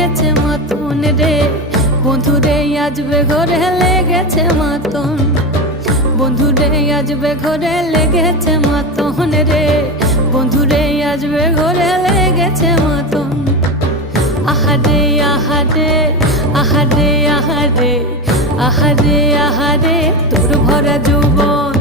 লেগেছে মতন রে, বন্ধুরে আসবে ঘরে লেগেছে মতন, বন্ধুরে আসবে ঘরে লেগেছে মতন রে, বন্ধুরে আসবে ঘরে লেগেছে মতন। আহারে আহারে আহারে আহারে আহারে আহারে তোর ভরা যৌবন